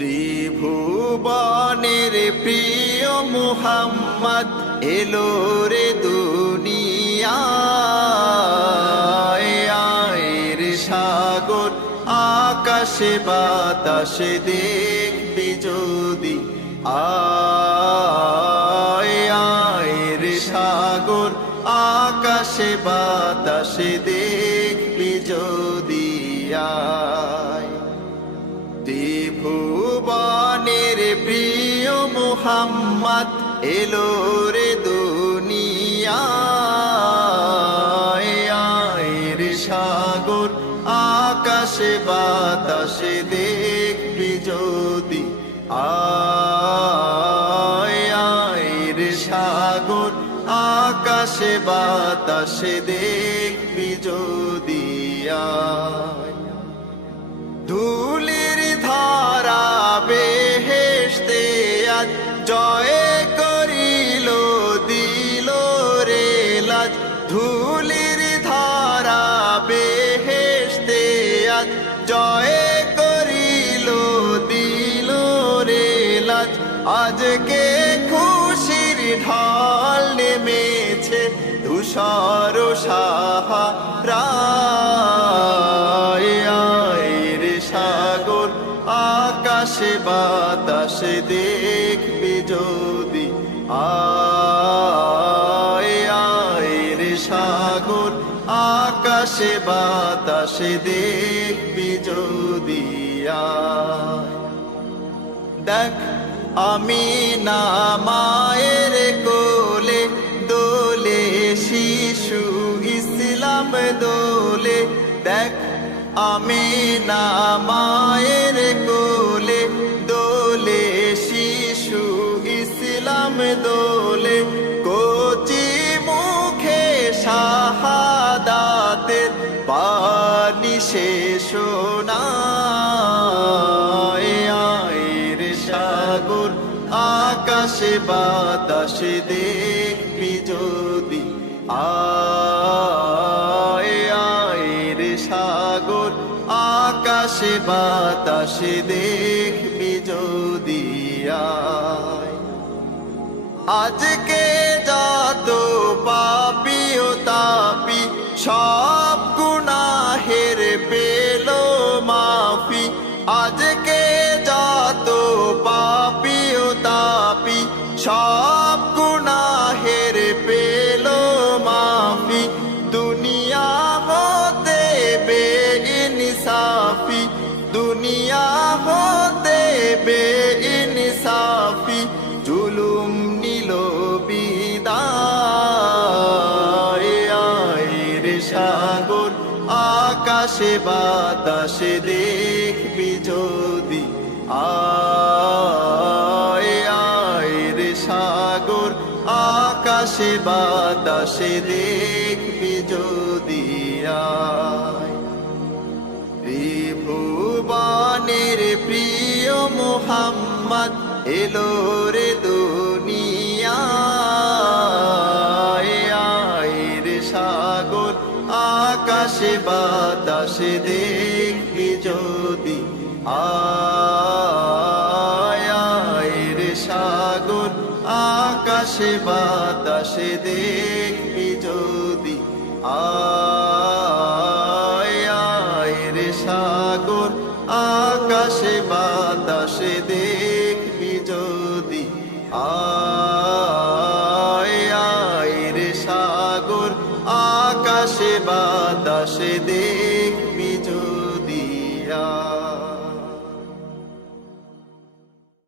ত্রিভুবনের প্রিয় মুহাম্মদ এলো রে দুনিয়ায়। আয়ের সাগর আকাশে বাতাসে দেখবি যদি, আয়ের সাগর আকাশে বাতাসে দেখবি যদি। ত্রিভুবনের প্রিয় মুহাম্মদ এলো রে দুনিয়ায়। আয়ের সাগর আকাশে বাতাসে দেখবি যদি, আয়ের সাগর আকাশে বাতাসে দেখবি যদি। ধুলির ধারা বেহেশতে আজ জয় করিল দিল রে লাজ। ধুলির ধারা বেহেশতে আজ জয় করিল দিল রে লাজ। আজকে খুশির ঢাল নেমেছে ধূসর সাহারা। সাগর আকাশে বাতাসে দেখবি যদি, আয়ের সাগর আকাশে বাতাসে দেখবি যদি। দেখ আমিনা মায়ের কোলে দোলে শিশু ইসলাম দোলে। দেখ আমিনা মায়ের কোলে দোলে শিশু ইসলাম দোলে। কচি মুখে শাহাদাতের পানি শেষ নাই। আয়ের সাগর আকাশে বাতাসে দেখবি যদি, আয়ের সাগর আকাশে বাতাসে দেখবি যদি। আজকে যত পাপী ও তাপী সব গুনাহের পেল মাফি। আজকে যত পাপী ও তাপী সব গুনাহের পেল মাফি। দুনিয়া হতে বেইনসাফি, দুনিয়া হতে বেইনসাফি জুলুম নিল বিদায়। আয়ের সাগর আকাশে বাতাসে দেখবি যদি, আয়ের সাগর আকাশে বাতাসে দেখবি যদি। ত্রিভুবনের প্রিয় মুহাম্মদ এলো রে দুনিয়ায়। আয়ের সাগর আকাশে বাতাসে দেখবি যদি, আয়ের সাগর আকাশে বাতাসে দেখবি যদি, আয়ের সাগর আকাশে বাতাসে দেখবি যদি, আয়ের সাগর আকাশে বাতাসে দেখবি।